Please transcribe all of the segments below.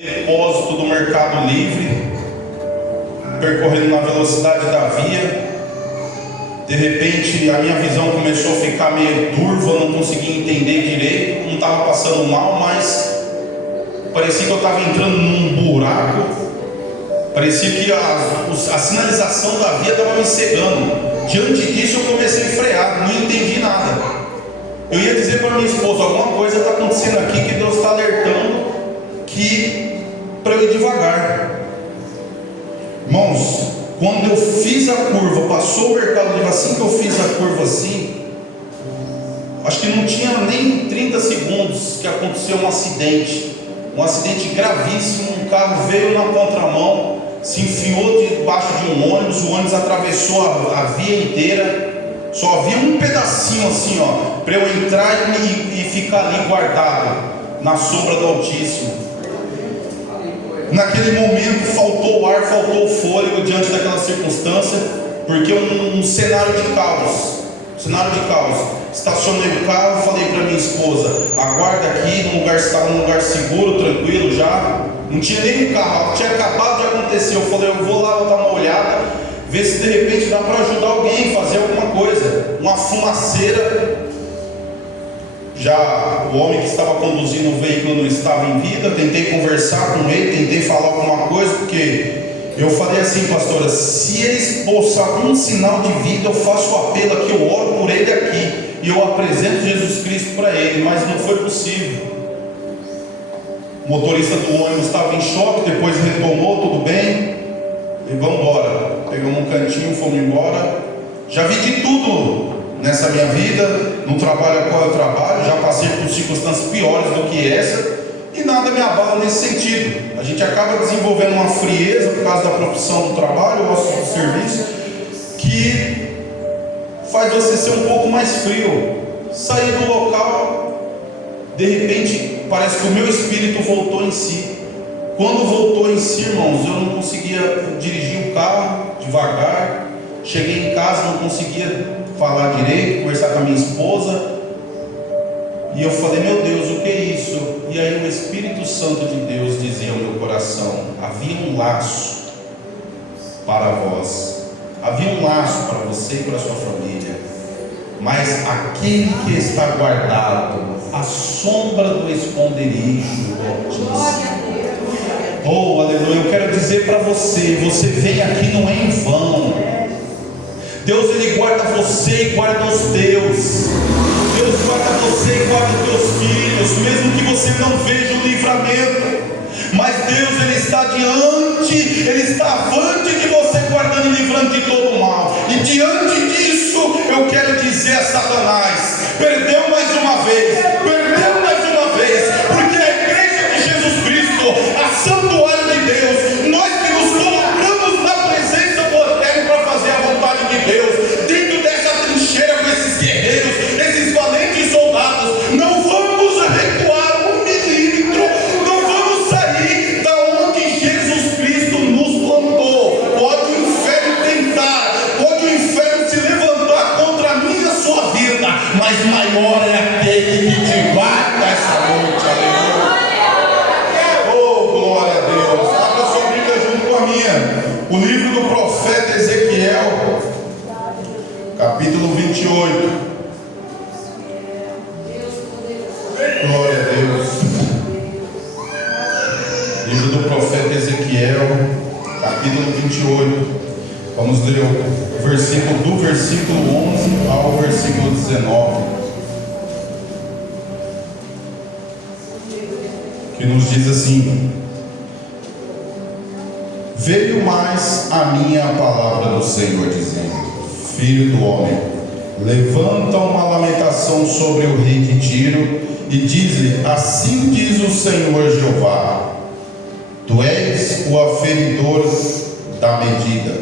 Depósito do Mercado Livre, percorrendo na velocidade da via. De repente a minha visão começou a ficar meio turva, eu não conseguia entender direito, não estava passando mal, mas parecia que eu estava entrando num buraco, parecia que a sinalização da via estava me cegando. Diante disso eu comecei a frear, não entendi nada. Eu ia dizer para minha esposa, alguma coisa está acontecendo aqui que Deus está alertando que para eu ir devagar. Irmãos, quando eu fiz a curva, passou o Mercado Livre, assim que eu fiz a curva assim, acho que não tinha nem 30 segundos que aconteceu um acidente gravíssimo. Um carro veio na contramão, se enfiou debaixo de um ônibus, o ônibus atravessou a via inteira, só havia um pedacinho assim, para eu entrar e ficar ali guardado, na sombra do Altíssimo. Naquele momento faltou o ar, faltou o fôlego diante daquela circunstância, porque um cenário de caos. Estacionei o carro, falei para minha esposa, aguarda aqui, estava num lugar seguro, tranquilo já, não tinha nenhum carro, tinha acabado de acontecer. Eu falei, eu vou lá dar uma olhada, ver se de repente dá para ajudar alguém, fazer alguma coisa. Uma fumaceira. Já o homem que estava conduzindo o veículo não estava em vida. Tentei conversar com ele, tentei falar alguma coisa, porque eu falei assim, pastora, se ele esboçar um sinal de vida, eu faço o apelo aqui, eu oro por ele aqui, e eu apresento Jesus Cristo para ele, mas não foi possível. O motorista do ônibus estava em choque, depois retomou, tudo bem, e vamos embora. Pegamos um cantinho, fomos embora. Já vi de tudo nessa minha vida, no trabalho a qual eu trabalho, já passei por circunstâncias piores do que essa, e nada me abala nesse sentido. A gente acaba desenvolvendo uma frieza por causa da profissão do trabalho, do serviço, que faz você ser um pouco mais frio. Sair do local, de repente parece que o meu espírito voltou em si. Quando voltou em si, irmãos, eu não conseguia dirigir o carro devagar. Cheguei em casa, não conseguia falar direito, conversar com a minha esposa, e eu falei, meu Deus, o que é isso? E aí o Espírito Santo de Deus dizia ao meu coração, havia um laço para vós, havia um laço para você e para a sua família, mas aquele que está guardado à sombra do esconderijo do Altíssimo. Oh, aleluia, eu quero dizer para você, você vem aqui não é em vão. Deus, Ele guarda você e guarda os teus. Deus guarda você e guarda os teus filhos, mesmo que você não veja o livramento, mas Deus, Ele está diante, Ele está avante de você, guardando e livrando de todo o mal. E diante disso, eu quero dizer a Satanás, perdeu mais uma vez, porque a igreja de Jesus Cristo, a santuário de Deus, nós que nos colocamos na presença do Eterno para fazer a vontade de Deus, dentro dessa trincheira com esses guerreiros, esses valentes soldados, não vamos recuar um milímetro, não vamos sair da onde Jesus Cristo nos plantou. Pode o inferno tentar, pode o inferno se levantar contra a minha e a sua vida, mas maior é aquele que te guarda essa noite. Aleluia. Oh, glória a Deus. Abra sua Bíblia junto com a minha. O livro do profeta Ezequiel, capítulo 28. Glória a Deus. Livro do profeta Ezequiel, capítulo 28. Vamos ler o versículo do versículo 11 ao versículo 19, que nos diz assim: veio mais a minha palavra do Senhor, dizendo: filho do homem, levanta uma lamentação sobre o rei de Tiro e diz-lhe: assim diz o Senhor Jeová, tu és o aferidor da medida,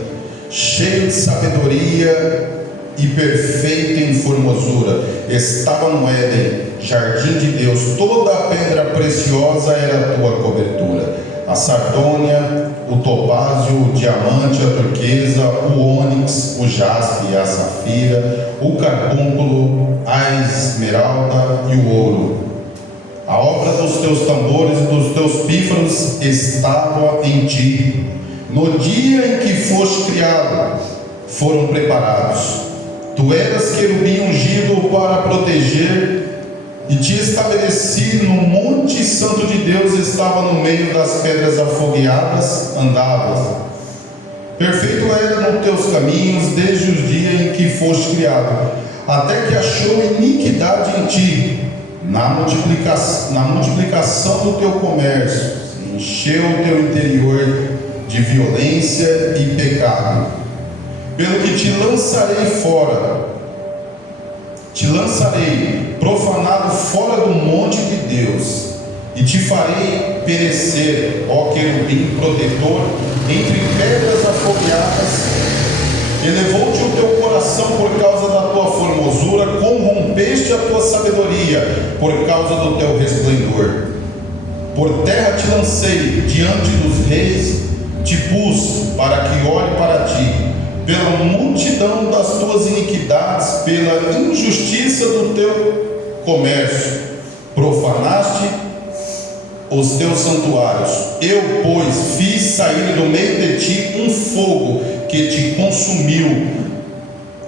cheio de sabedoria e perfeito em formosura. Estava no Éden, jardim de Deus, toda a pedra preciosa era a tua cobertura, a sardônia, o topázio, o diamante, a turquesa, o ônix, o jaspe, a safira, o carbúnculo, a esmeralda e o ouro, A obra dos teus tambores e dos teus pífaros estava em ti. No dia em que foste criado, foram preparados. Tu eras querubim ungido para proteger, e te estabeleci no monte santo de Deus. Estava no meio das pedras afogueadas, andavas. Perfeito era nos teus caminhos desde o dia em que foste criado, até que achou iniquidade em ti. Na multiplicação do teu comércio, encheu o teu interior de violência e pecado. Pelo que te lançarei fora, profanado fora do monte de Deus, e te farei perecer, ó querubim protetor, entre pedras afogueadas. Elevou-te o teu coração por causa da tua formosura, corrompeste a tua sabedoria por causa do teu resplendor. Por terra te lancei, diante dos reis te pus, para que olhe para ti. Pela multidão das tuas iniquidades, pela injustiça do teu comércio, profanaste os teus santuários. Eu, pois, fiz sair do meio de ti um fogo que te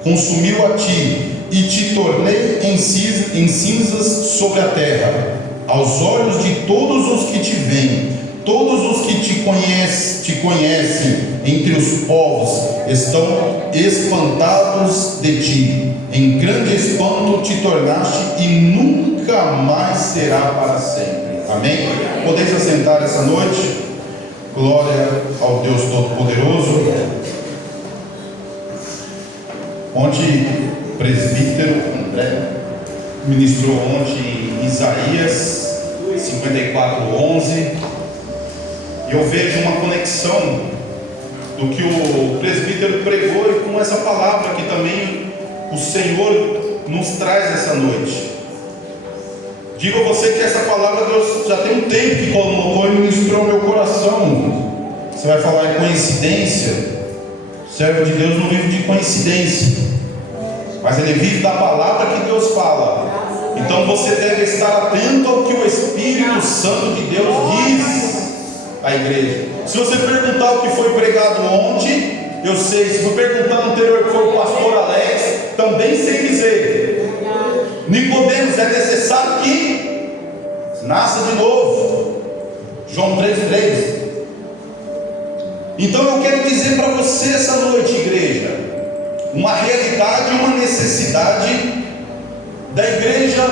consumiu a ti, e te tornei em cinzas sobre a terra. Aos olhos de todos os que te veem, todos os que te conhecem entre os povos, estão espantados de ti. Em grande espanto te tornaste, e nunca mais será para sempre. Amém? Podeis assentar essa noite. Glória ao Deus Todo-Poderoso. Ontem o presbítero André ministrou ontem em Isaías 54:11, e eu vejo uma conexão do que o presbítero pregou e com essa palavra que também o Senhor nos traz essa noite. Digo a você que essa palavra Deus já tem um tempo que colocou e ministrou no meu coração. Você vai falar em coincidência? O servo de Deus não vive de coincidência, mas ele vive da palavra que Deus fala. Então você deve estar atento ao que o Espírito Santo de Deus diz à igreja. Se você perguntar o que foi pregado ontem, eu sei. Se for perguntar no anterior que foi o pastor Alex, também sei dizer. Nicodemos, é necessário que nasça de novo. João 3:3. Então eu quero dizer para você essa noite, igreja, uma realidade, uma necessidade da igreja,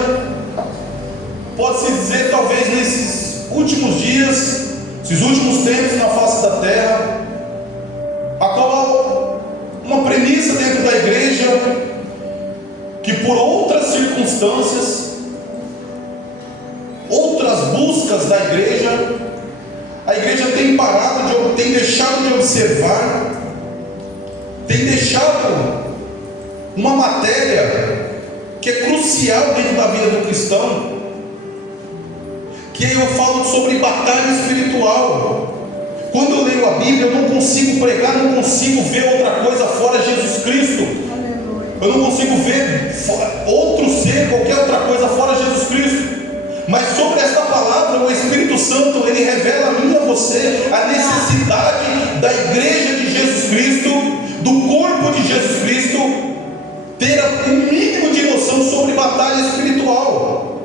pode-se dizer, talvez nesses últimos dias, esses últimos tempos na face da terra, a qual uma premissa dentro da igreja, que por outras circunstâncias, outras buscas da igreja, a igreja tem parado, tem deixado de observar, tem deixado uma matéria que é crucial dentro da vida do cristão, que eu falo sobre batalha espiritual. Quando eu leio a Bíblia, eu não consigo pregar, não consigo ver outra coisa fora Jesus Cristo. Eu não consigo ver outro ser, qualquer outra coisa fora Jesus Cristo. Mas sobre esta palavra, o Espírito Santo, ele revela a mim e a você a necessidade da igreja de Jesus Cristo, do corpo de Jesus Cristo, ter um mínimo de noção sobre batalha espiritual.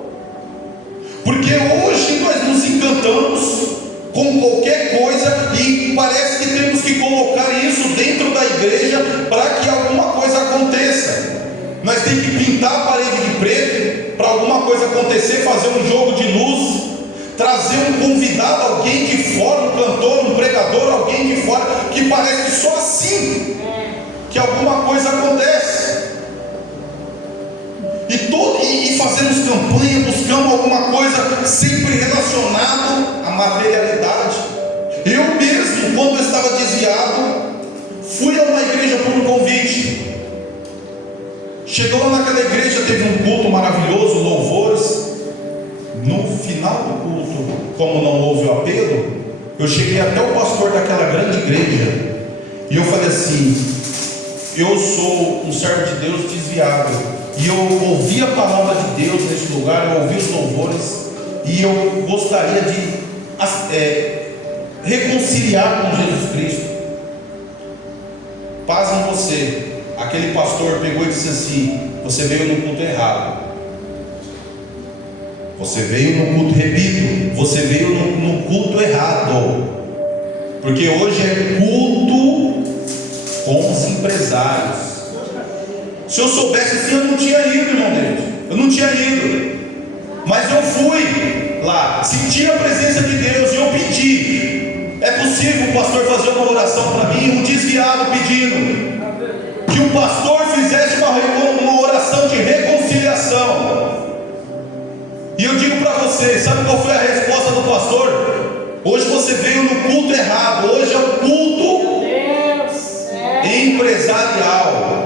Porque hoje nós nos encantamos com qualquer coisa e parece que temos que colocar isso dentro da igreja para que alguma coisa aconteça. Nós temos que pintar a parede de preto para alguma coisa acontecer, fazer um jogo de luz, trazer um convidado, alguém de fora, um cantor, um pregador, alguém de fora, que parece que só assim que alguma coisa acontece. E fazemos campanha, buscamos alguma coisa sempre relacionado à materialidade. Eu mesmo, quando eu estava desviado, fui a uma igreja por um convite. Chegou lá naquela igreja, teve um culto maravilhoso, louvores. No final do culto, como não houve o apelo, eu cheguei até o pastor daquela grande igreja e eu falei assim: eu sou um servo de Deus desviado, e eu ouvi a palavra de Deus nesse lugar, eu ouvi os louvores, e eu gostaria de reconciliar com Jesus Cristo. Pasmem você, aquele pastor pegou e disse assim: você veio no culto errado. Você veio no culto, repito, você veio no culto errado. Porque hoje é culto com os empresários. Se eu soubesse assim, eu não tinha ido, irmão David. Eu não tinha ido. Mas eu fui lá, senti a presença de Deus e eu pedi. É possível o pastor fazer uma oração para mim? Um desviado pedindo que o pastor fizesse uma oração de reconciliação. E eu digo para você, sabe qual foi a resposta do pastor? Hoje você veio no culto errado. Hoje é o culto empresarial.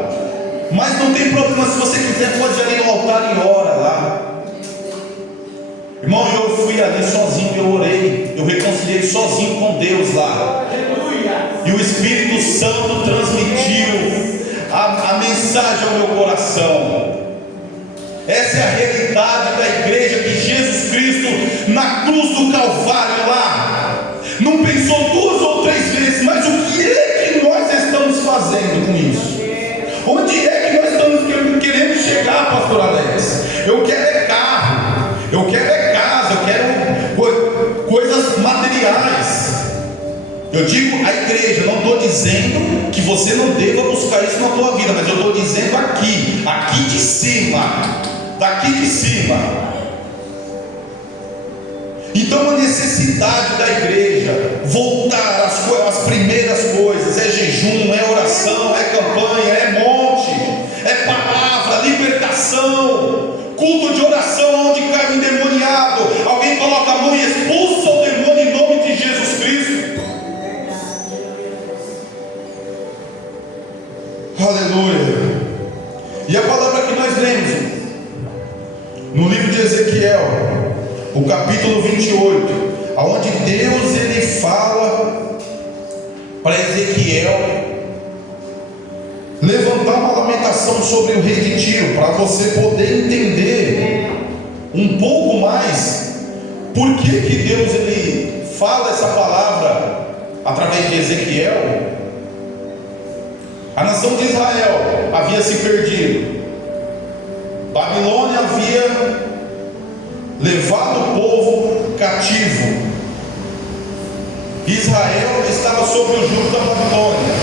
Mas não tem problema, se você quiser pode ir ali no altar e ora lá. Irmão, eu fui ali sozinho, eu orei, eu reconciliei sozinho com Deus lá. E o Espírito Santo transmitiu a mensagem ao meu coração. Essa é a realidade da igreja de Jesus Cristo na cruz do Calvário lá. Não pensou 2 ou 3 vezes, mas o que é que nós estamos fazendo com isso? Onde é que nós estamos querendo chegar, pastor Alex? Eu quero é carro, eu quero é casa, eu quero coisas materiais. Eu digo a igreja, não estou dizendo que você não deva buscar isso na tua vida, mas eu estou dizendo aqui de cima, daqui de cima. Então a necessidade da igreja voltar às primeiras coisas, é jejum, é oração, é campanha, é monte, é palavra, libertação, culto de oração onde cai um endemoniado, alguém coloca a mão e expulsa o demônio em nome de Jesus Cristo. Aleluia. E a palavra que nós lemos no livro de Ezequiel, o capítulo 28, onde Deus ele fala para Ezequiel levantar uma lamentação sobre o rei de Tiro, para você poder entender um pouco mais por que Deus ele fala essa palavra através de Ezequiel. A nação de Israel havia se perdido, Babilônia havia levado o povo cativo, Israel estava sob o jugo da Babilônia.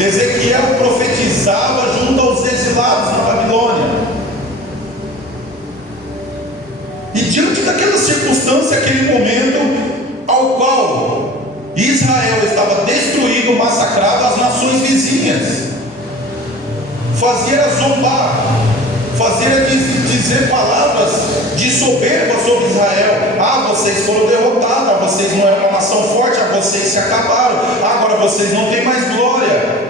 Ezequiel profetizava junto aos exilados na Babilônia. E diante daquela circunstância, aquele momento ao qual Israel estava destruído, massacrado, as nações vizinhas fazia zombar, fazia dizer palavras de soberba sobre Israel. Vocês foram derrotados, vocês não eram uma nação forte, vocês se acabaram, agora vocês não têm mais glória.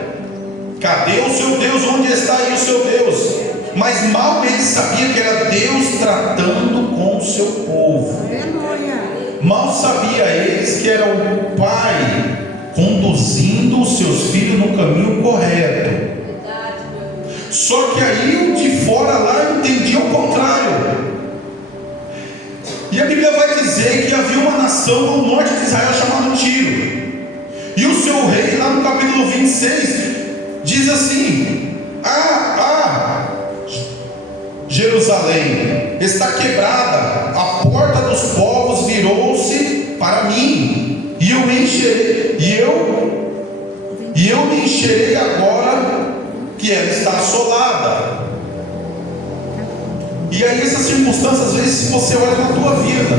Cadê o seu Deus? Onde está aí o seu Deus? Mas mal eles sabiam que era Deus tratando com o seu povo. Mal sabia eles que era o Pai conduzindo os seus filhos no caminho correto. Só que aí o de fora lá entendia o contrário. E a Bíblia vai dizer que havia uma nação no norte de Israel chamada Tiro. E o seu rei, lá no capítulo 26, diz assim: Jerusalém está quebrada, a porta dos povos virou-se para mim, e eu me encherei agora que ela está assolada. E aí essas circunstâncias, às vezes, se você olha na tua vida,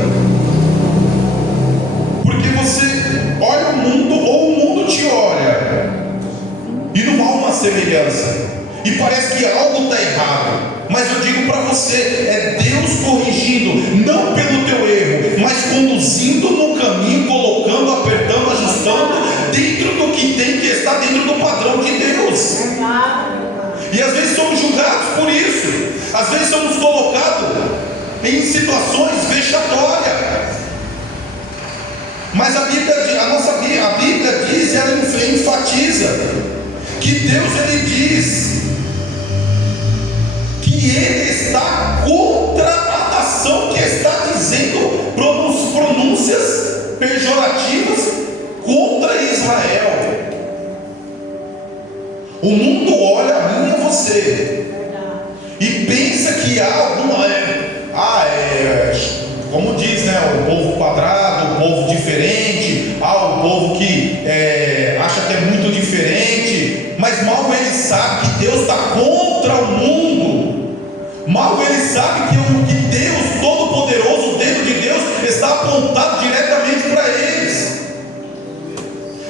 porque você olha o mundo, ou o mundo te olha, e não há uma semelhança, e parece que algo está errado. Mas eu digo para você, é Deus corrigindo, não pelo teu erro, mas conduzindo no caminho, colocando, apertando, ajustando, dentro do que tem que estar dentro do padrão de Deus. E às vezes somos julgados por isso, às vezes somos colocados em situações vexatórias. Mas a Bíblia diz, ela enfatiza, que Deus ele diz que Ele está contra a nação que está dizendo pronúncias pejorativas contra Israel. O mundo olha a mim e a você e pensa que há alguma... como diz, né? O povo quadrado, o povo diferente, o povo que acha que é muito diferente, mas mal ele sabe que Deus está contra o mundo. Mal ele sabe que Deus Todo-Poderoso, o dedo de Deus, está apontado diretamente para eles.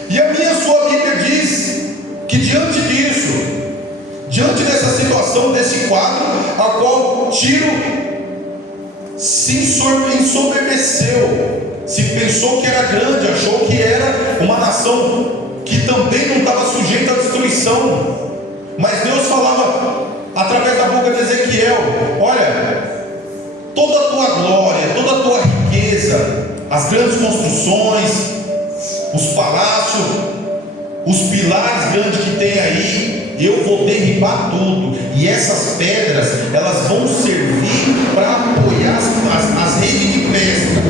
E a minha sua Bíblia diz que diante disso, diante dessa situação, desse quadro, a qual Tiro se ensoberbeceu, se pensou que era grande, achou que era uma nação que também não estava sujeita à destruição. Mas Deus falava através da boca de Ezequiel: olha, toda a tua glória, toda a tua riqueza, as grandes construções, os palácios, os pilares grandes que tem aí, eu vou derribar tudo, e essas pedras, elas vão servir para apoiar as redes de pesca,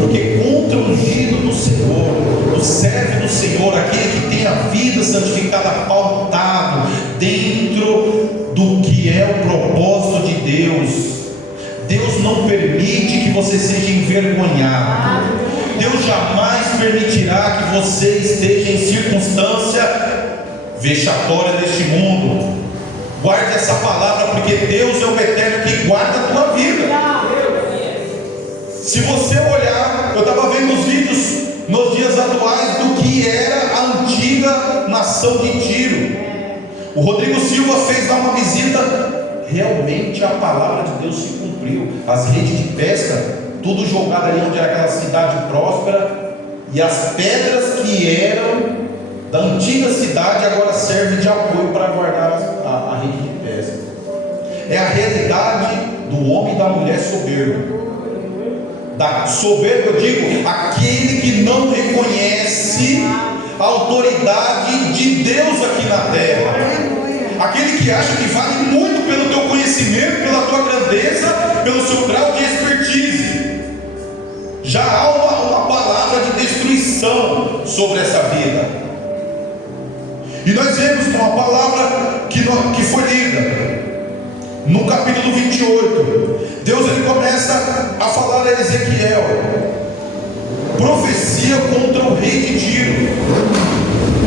porque contra o ungido do Senhor, o servo do Senhor, aquele que tem a vida santificada, pautado dentro do que é o propósito de Deus, Deus não permite que você seja envergonhado. Deus jamais permitirá que você esteja em circunstância vexatória deste mundo. Guarde essa palavra, porque Deus é o eterno que guarda a tua vida. Se você olhar, eu estava vendo os vídeos nos dias atuais do que era a antiga nação de Tiro. O Rodrigo Silva fez lá uma visita. Realmente a palavra de Deus se cumpriu. As redes de pesca, tudo jogado ali onde era aquela cidade próspera, e as pedras que eram da antiga cidade agora servem de apoio para guardar a rede de pesca. É a realidade do homem e da mulher soberbo. Da soberbo, eu digo, aquele que não reconhece a autoridade de Deus aqui na terra, aquele que acha que vale muito pelo teu conhecimento, pela tua grandeza, pelo seu grau de expertise. Já há uma palavra de destruição sobre essa vida. E nós vemos uma palavra que foi lida no capítulo 28. Deus ele começa a falar a Ezequiel profecia contra o rei de Tiro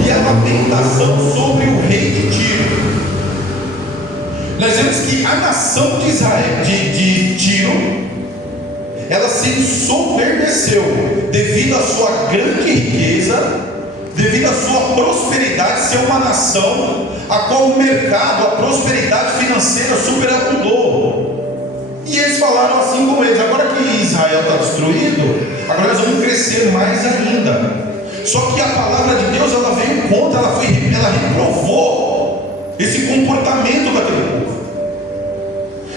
e a lamentação sobre o rei de Tiro. Nós vemos que a nação de Israel, de Tiro, ela se ensoberbeceu devido à sua grande riqueza, devido à sua prosperidade, ser uma nação a qual o mercado, a prosperidade financeira superabundou. E eles falaram assim como eles: agora que Israel está destruído, agora nós vamos crescer mais ainda. Só que a palavra de Deus, ela veio contra, ela reprovou esse comportamento daquele povo.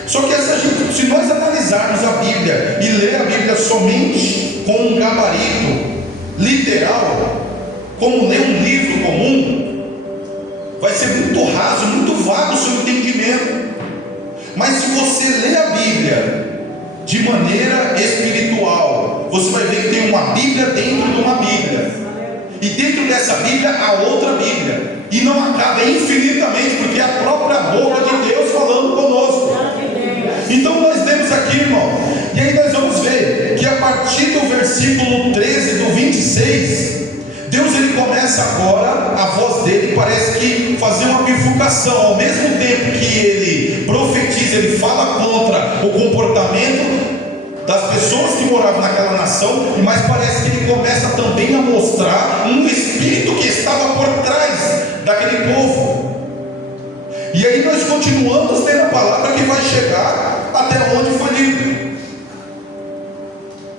Só que se nós analisarmos a Bíblia e ler a Bíblia somente com um gabarito literal, como ler um livro comum, vai ser muito raso, muito vago o seu entendimento. Mas se você ler a Bíblia de maneira espiritual, você vai ver que tem uma Bíblia dentro de uma Bíblia, e dentro dessa Bíblia há outra Bíblia, e não acaba infinitamente, porque é a própria boca de Deus falando conosco. Então nós lemos aqui, irmão, e aí nós vamos ver que a partir do versículo 13 do 26, Deus ele começa agora, a voz dele parece que fazer uma bifurcação. Ao mesmo tempo que ele profetiza, ele fala contra o comportamento das pessoas que moravam naquela nação, mas parece que ele começa também a mostrar um espírito que estava por trás daquele povo. E aí nós continuamos tendo a palavra que vai chegar até onde foi lido.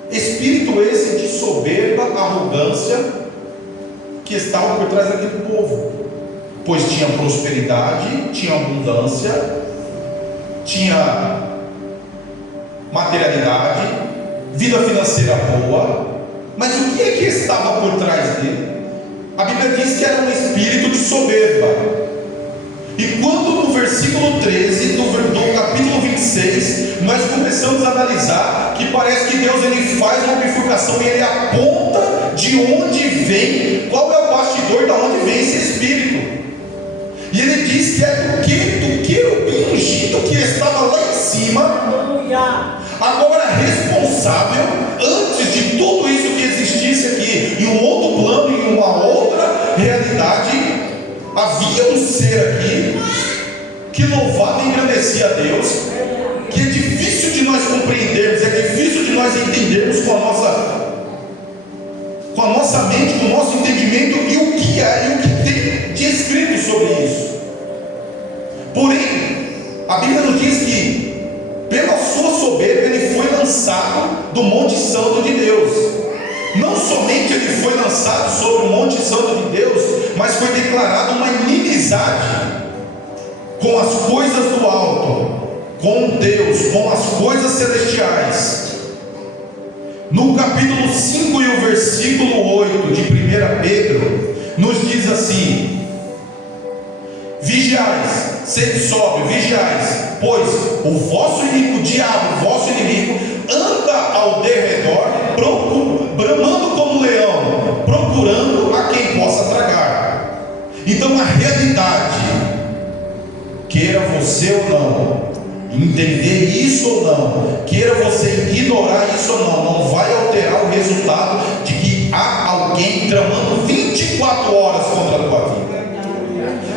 Espírito esse de soberba, arrogância, que estava por trás daquele povo, pois tinha prosperidade, tinha abundância, tinha materialidade, vida financeira boa, mas o que é que estava por trás dele? A Bíblia diz que era um espírito de soberba. E quando no versículo 13 do capítulo 26, nós começamos a analisar que parece que Deus ele faz uma bifurcação e ele aponta de onde vem, qual é o bastidor, de onde vem esse espírito. E ele diz que é do querubim ungido que estava lá em cima, agora responsável, antes de tudo isso que existisse aqui, em um outro plano, em uma outra realidade, havia um ser aqui que louvava e engrandecia a Deus, que é difícil de nós compreendermos, é difícil de nós entendermos com a nossa mente, com o nosso entendimento, e o que é e o que tem de escrito sobre isso. Porém, a Bíblia nos diz que pela sua soberba ele foi lançado do Monte Santo de Deus. Não somente ele foi lançado sobre o Monte Santo de Deus, mas foi declarada uma inimizade com as coisas do alto, com Deus, com as coisas celestiais. No capítulo 5 e o versículo 8 de 1 Pedro, nos diz assim: vigiais, sede sóbrio, vigiais, pois o vosso inimigo, o diabo, o vosso inimigo, anda ao derredor, bramando como leão, procurando a quem possa tragar. Então a realidade, queira você ou não, entender isso ou não, queira você ignorar isso ou não, não vai alterar o resultado de que há alguém tramando 24 horas contra a tua vida.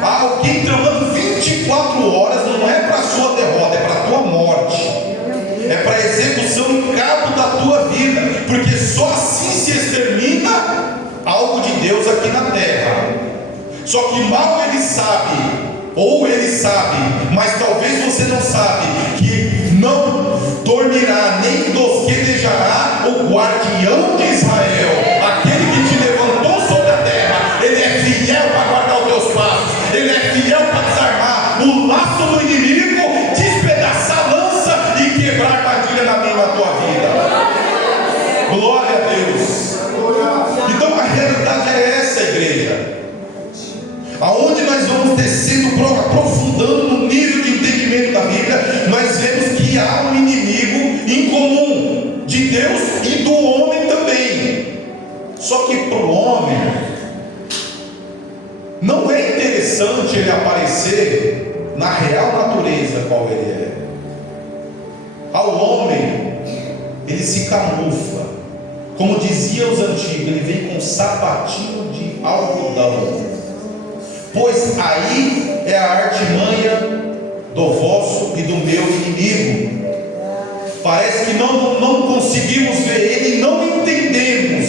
Há alguém tramando 24 horas, não é para a sua derrota, é para a tua morte, é para a execução em cabo da tua vida, porque só assim se extermina algo de Deus aqui na terra. Só que mal ele sabe, ou ele sabe, mas talvez você não sabe, que não dormirá nem tosquenejará o guardião de Israel, aquele que te levantou sobre a terra. Ele é fiel para guardar os teus passos, ele é fiel para desarmar o laço do inimigo, despedaçar a lança e quebrar a armadilha na minha e na tua vida. Glória a Deus. Então a realidade é essa, igreja. Aonde nós vamos descendo, aprofundando no nível de entendimento da Bíblia, nós vemos que há um inimigo em comum de Deus e do homem também. Só que para o homem não é interessante ele aparecer na real natureza qual ele é. Ao homem ele se camufla, como diziam os antigos, ele vem com um sapatinho de algodão. Pois aí é a artimanha do vosso e do meu inimigo. Parece que não conseguimos ver ele e não entendemos.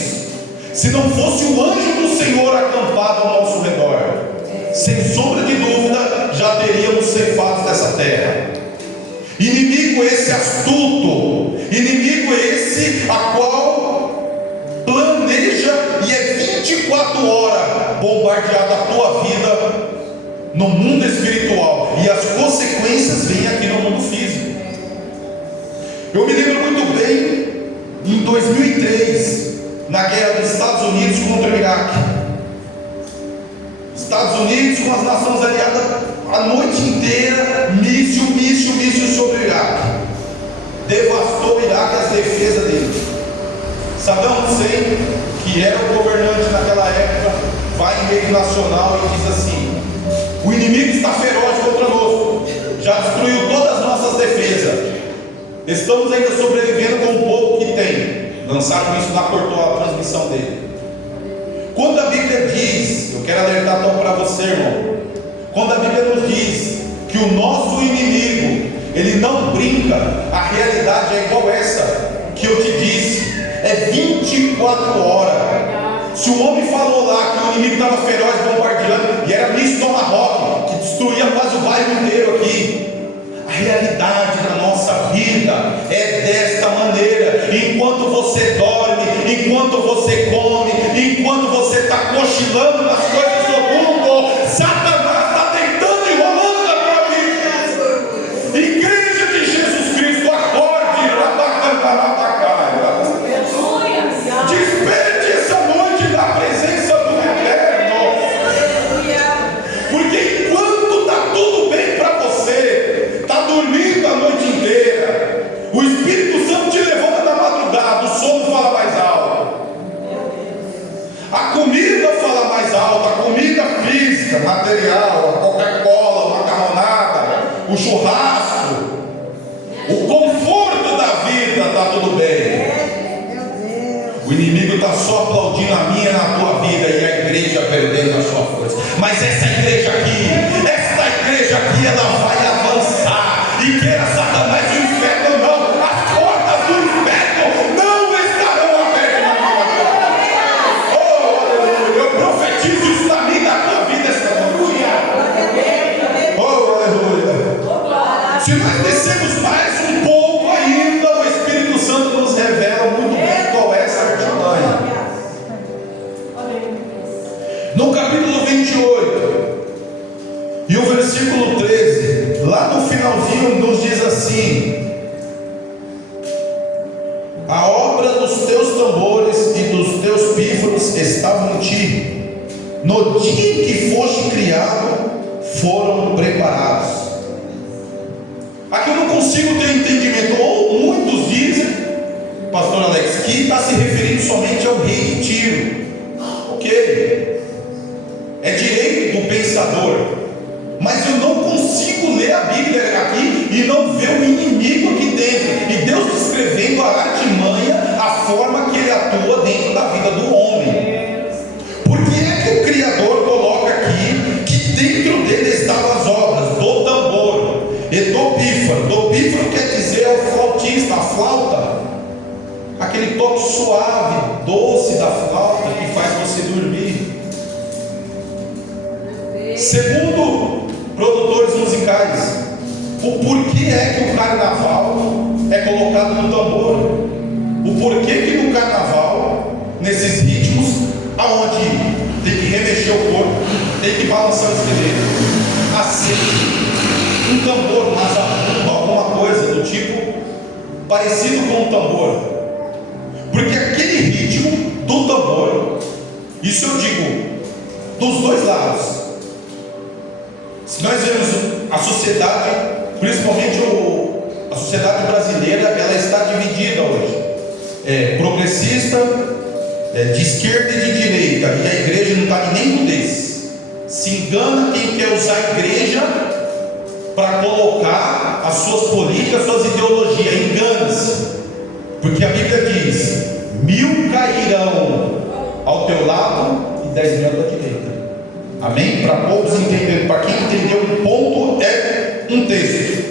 Se não fosse o anjo do Senhor acampado ao nosso redor, sem sombra de dúvida, já teríamos ceifados dessa terra. Inimigo esse astuto, inimigo esse a qual planeja e é 24 horas bombardeado a tua vida no mundo espiritual, e as consequências vêm aqui no mundo físico. Eu me lembro muito bem em 2003, na guerra dos Estados Unidos contra o Iraque. Estados Unidos com as nações aliadas a noite inteira, míssil sobre o Iraque, devastou o Iraque e as defesas dele. Saddam Hussein, que era o governante naquela época, vai em rede nacional e diz assim: o inimigo está feroz contra nós, já destruiu todas as nossas defesas, estamos ainda sobrevivendo com o pouco que tem. Lançaram isso, lá cortou a transmissão dele. Quando a Bíblia diz, eu quero alertar então para você, irmão, quando a Bíblia nos diz que o nosso inimigo, ele não brinca, a realidade é igual essa que eu te disse, é 24 horas. Se o homem falou lá que o inimigo estava feroz bombardeando, e era Miss Tomahawk, que destruía quase o bairro inteiro aqui, a realidade da nossa vida é desta maneira. Enquanto você dorme, enquanto você come, enquanto você está cochilando nas coisas do mundo, Satanás está tentando enrolando na tua vida. Igreja de Jesus Cristo, acorde, desperte essa noite da presença do Eterno, porque enquanto está tudo física, material, a Coca-Cola, a macarronada, o churrasco, o conforto da vida, está tudo bem. O inimigo está só aplaudindo a minha e a tua vida, e a igreja perdendo a sua força. Mas essa igreja aqui, ela vai avançar. E queira Satanás e o inferno ou não, as portas do inferno não estarão abertas na tua vida. Oh, aleluia! Eu profetizo isso na minha e na tua vida esta noite. Oh, aleluia! Se nós descermos mais um pouco ainda, o Espírito Santo nos revela muito bem qual é essa artimanha. No capítulo 28 e o versículo 13, lá no finalzinho nos diz assim: a obra dos teus tambores e dos teus pífaros estavam em ti, no dia em que foste criado foram preparados. Aqui eu não consigo ter entendimento, ou muitos dizem, pastor Alex, que está se referindo somente ao rei de Tiro. Ok, é direito do pensador, mas eu não consigo ler a Bíblia aqui e não ver o inimigo aqui dentro, e Deus descrevendo a artimanha, a forma que ele atua dentro da vida do homem. Por que é que o Criador coloca aqui que dentro dele estavam as obras do tambor e do pífaro? Do pífaro quer dizer é o flautista, a flauta, aquele toque suave, doce da flauta que faz você dormir. Segundo produtores musicais, o porquê é que o carnaval é colocado no tambor? O porquê que no carnaval, nesses ritmos, aonde tem que remexer o corpo, tem que balançar o esqueleto, assim, um tambor, mas alguma coisa do tipo parecido com um tambor, porque aquele ritmo do tambor, isso eu digo dos dois lados. Se nós vemos a sociedade, principalmente a sociedade brasileira, ela está dividida hoje, progressista, de esquerda e de direita, e a igreja não está em nenhum desses. Se engana quem quer usar a igreja para colocar as suas políticas, suas ideologias. Engane-se, porque a Bíblia diz: 1000 cairão ao teu lado e 10.000 à tua direita. Amém? Para poucos entenderem, para quem entendeu um ponto é um texto.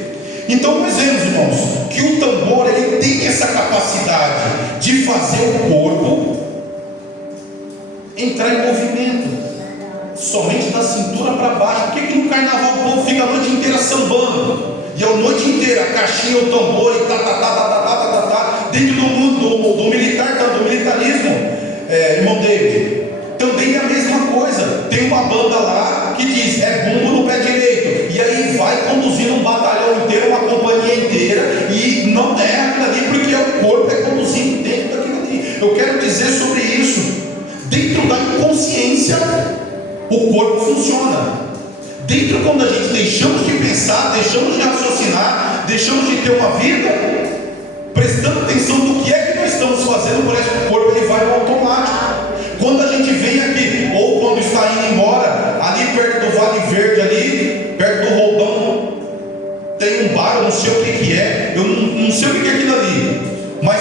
Então nós vemos, irmãos, que o tambor ele tem essa capacidade de fazer o corpo entrar em movimento, somente da cintura para baixo. Por que no carnaval o povo fica a noite inteira sambando? E a noite inteira a caixinha, o tambor e dentro do mundo do militar, do militarismo, irmão David, também é a mesma coisa. Tem uma banda lá que diz: é bumbo no pé direito, e aí vai conduzindo um batalhão inteiro, uma companhia inteira, e não é aquilo ali, porque o corpo é conduzido dentro daquilo ali. Eu quero dizer sobre isso. Dentro da inconsciência, o corpo funciona. Dentro, quando a gente deixamos de pensar, deixamos de raciocinar, deixamos de ter uma vida prestando atenção do que é que nós estamos fazendo, parece que o corpo ele vai no automático. Quando a gente vem aqui, ou quando está indo embora, ali perto do Vale Verde, ali perto do Roldão, tem um bar, eu não sei o que é, eu não sei o que é aquilo ali, mas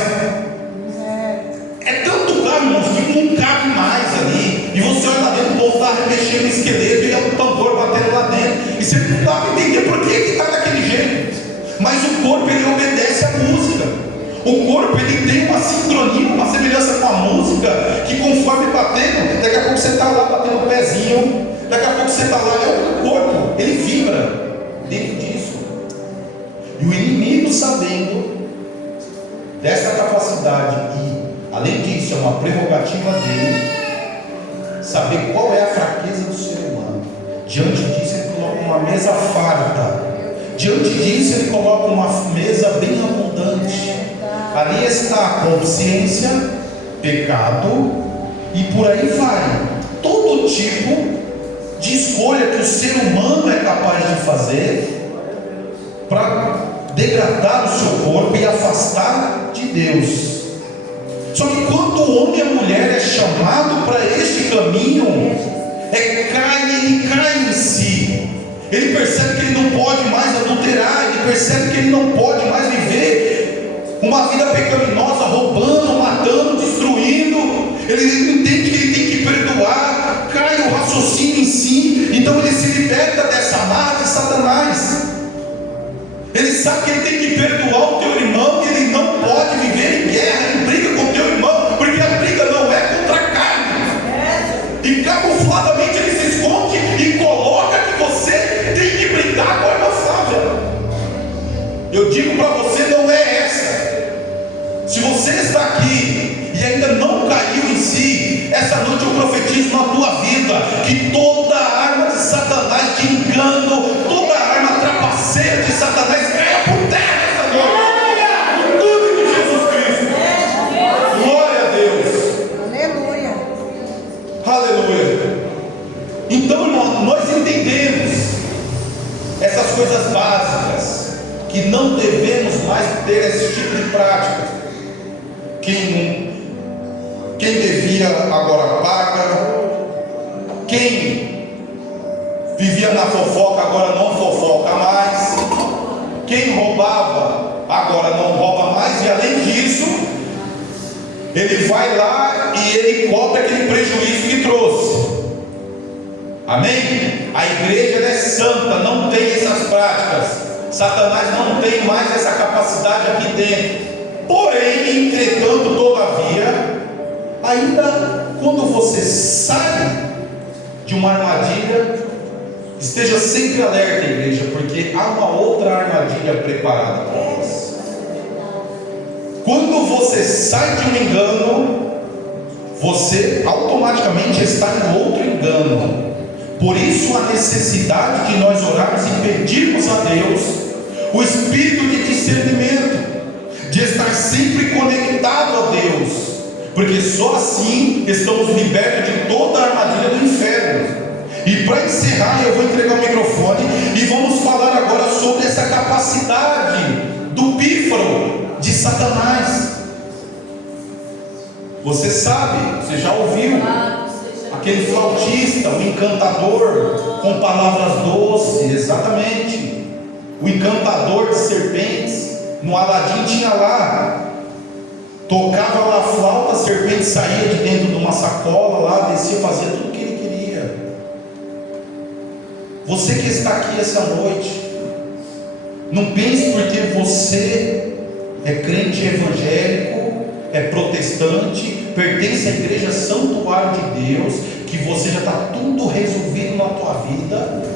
é tanto carro, irmãos, que não cabe mais ali. E você olha lá dentro, o povo está remexendo o esqueleto e é um tambor batendo lá dentro, e você não dá para entender por que está daquele jeito. Mas o corpo ele obedece à música. O corpo ele tem uma sincronia, uma semelhança com a música, que conforme batendo, daqui a pouco você está lá batendo o pezinho, daqui a pouco você está lá, o corpo, ele vibra dentro disso. E o inimigo, sabendo dessa capacidade, e além disso é uma prerrogativa dele, saber qual é a fraqueza do ser humano, diante disso ele coloca uma mesa farta, diante disso ele coloca uma mesa bem abundante. Ali está a consciência, pecado, e por aí vai todo tipo de escolha que o ser humano é capaz de fazer para degradar o seu corpo e afastar de Deus. Só que quando o homem e a mulher é chamado para este caminho, ele cai ele percebe que ele não pode mais adulterar, ele percebe que ele não pode mais viver uma vida pecaminosa, roubando, matando, destruindo. Ele entende que ele tem que perdoar, cai o raciocínio em si, então ele se liberta dessa amarra de Satanás. Ele sabe que ele tem que perdoar o teu irmão, que ele não pode viver em guerra, em briga com o teu irmão, porque a briga não é contra a carne. E camufladamente ele se esconde e coloca que você tem que brigar com a irmã Flávia. Eu digo para você, não é essa. Se você está aqui e ainda não caiu em si, essa noite eu profetizo na tua vida que toda arma de Satanás de engano, toda arma trapaceira de Satanás caia por terra essa noite, no nome de Jesus Cristo. Glória a Deus. Aleluia. Aleluia. Então, irmão, nós entendemos essas coisas básicas, que não devemos mais ter esse tipo de prática. Quem devia agora paga, quem vivia na fofoca agora não fofoca mais, quem roubava agora não rouba mais, e além disso, ele vai lá e ele cobra aquele prejuízo que trouxe. Amém? A igreja ela é santa, não tem essas práticas. Satanás não tem mais essa capacidade aqui dentro. Porém, entretanto, todavia, ainda quando você sai de uma armadilha, esteja sempre alerta, igreja, porque há uma outra armadilha preparada para você. Quando você sai de um engano, você automaticamente está em outro engano. Por isso a necessidade de nós orarmos e pedirmos a Deus o espírito de discernimento, de estar sempre conectado a Deus, porque só assim estamos libertos de toda a armadilha do inferno. E para encerrar, eu vou entregar o microfone e vamos falar agora sobre essa capacidade do pífaro de Satanás. Você sabe, você já ouviu aquele flautista, o encantador com palavras doces, exatamente, o encantador de serpentes. No Aladim tinha lá, tocava lá a flauta, a serpente saía de dentro de uma sacola lá, descia, fazia tudo o que ele queria. Você que está aqui essa noite, não pense porque você é crente evangélico, é protestante, pertence à igreja Santuário de Deus, que você já está tudo resolvido na tua vida.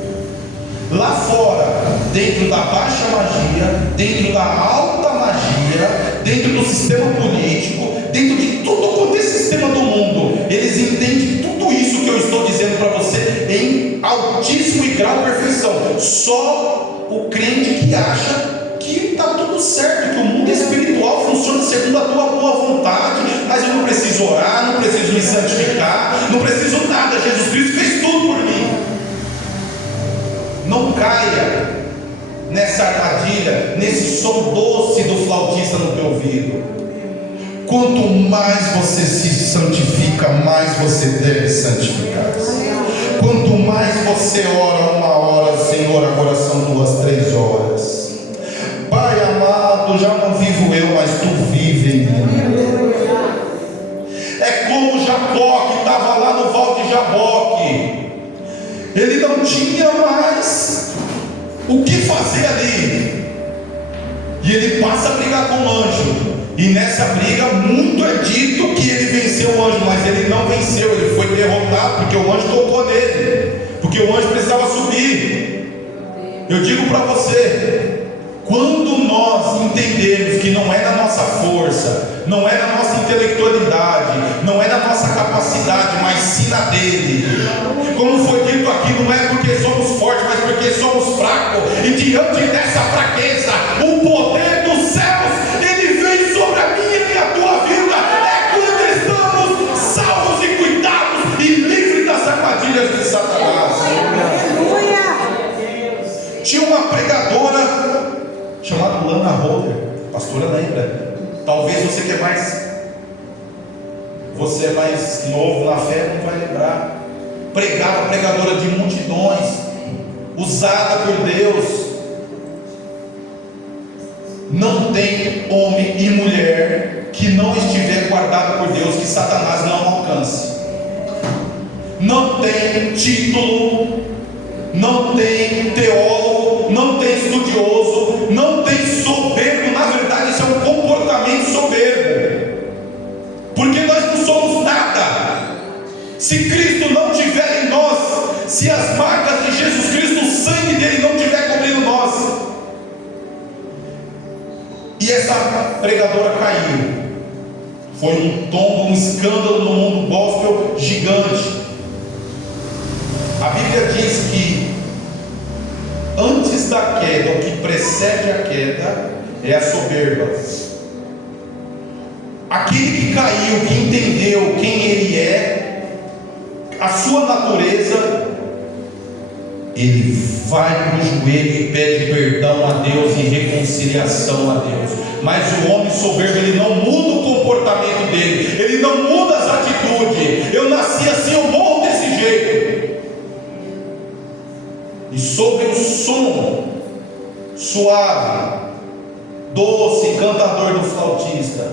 Lá fora, dentro da baixa magia, dentro da alta magia, dentro do sistema político, dentro de tudo quanto é sistema do mundo, eles entendem tudo isso que eu estou dizendo para você em altíssimo e grau de perfeição. Só o crente que acha que está tudo certo, que o mundo espiritual funciona segundo a tua boa vontade, mas eu não preciso orar, não preciso me santificar, não preciso nada, Jesus Cristo fez tudo por mim. Não caia nessa armadilha, nesse som doce do flautista no teu ouvido. Quanto mais você se santifica, mais você deve santificar-se. Quanto mais você ora 1 hora, Senhor, agora são 2, 3 horas. Pai amado, já não vivo eu, mas tu vive em mim. É como Jacó que estava lá no Val de Jaboque. Ele não tinha mais o que fazer ali, e ele passa a brigar com o anjo, e nessa briga muito é dito que ele venceu o anjo, mas ele não venceu, ele foi derrotado, porque o anjo tocou nele, porque o anjo precisava subir. Eu digo para você, quando nós entendemos que não é na nossa força, não é na nossa intelectualidade, não é na nossa capacidade, mas sim na dele, como foi dito aqui, não é porque somos fortes, mas porque somos fracos, e diante dessa fraqueza, o poder dos céus, ele vem sobre a minha e a tua vida, é quando estamos salvos e cuidados, e livres das armadilhas de Satanás. Tinha uma pregadora chamada Lana Roller, pastora lembra? Talvez você que é mais, você é mais novo na fé, não vai lembrar. Pregava, pregadora de multidões, usada por Deus. Não tem homem e mulher que não estiver guardado por Deus, que Satanás não alcance. Não tem título, não tem teólogo, não tem estudioso, não tem soberbo. Na verdade, isso é um comportamento soberbo, porque nós não somos nada. Se Cristo não estiver em nós, se as marcas de Jesus Cristo, o sangue dele não estiver cobrindo nós. E essa pregadora caiu. Foi um tombo, um escândalo no mundo gospel gigante. A Bíblia diz que antes da queda, o que precede a queda é a soberba. Aquele que caiu, que entendeu quem ele é, a sua natureza, ele vai para o joelho e pede perdão a Deus e reconciliação a Deus. Mas o homem soberbo, ele não muda o comportamento dele, ele não muda as atitudes. Eu nasci assim, eu morro desse jeito. E sobre o som suave, doce, encantador do flautista,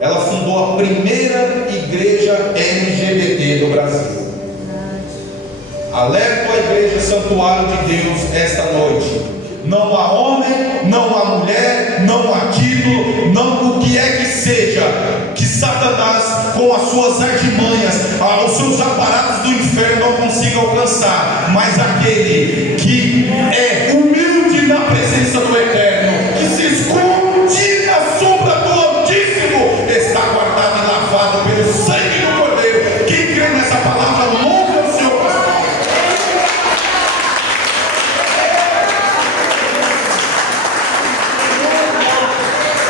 ela fundou a primeira igreja LGBT do Brasil. Alerto à igreja Santuário de Deus esta noite: não há homem, não há mulher, não há título, não o que é que seja, que Satanás, com as suas artimanhas, os seus aparatos do inferno, não consiga alcançar. Mas aquele que é humilde na presença do Eterno, que se esconde na sombra do Altíssimo, está guardado e lavado pelo sangue do Cordeiro. Quem crê nessa palavra, louve ao Senhor.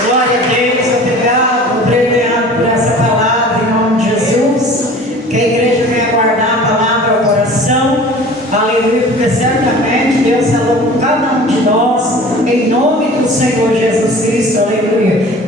Glória a Deus, obrigado por essa palavra em nome de Jesus. Que a igreja venha guardar a palavra ao coração, aleluia, porque certamente Deus falou com cada um de nós, em nome do Senhor Jesus Cristo, aleluia.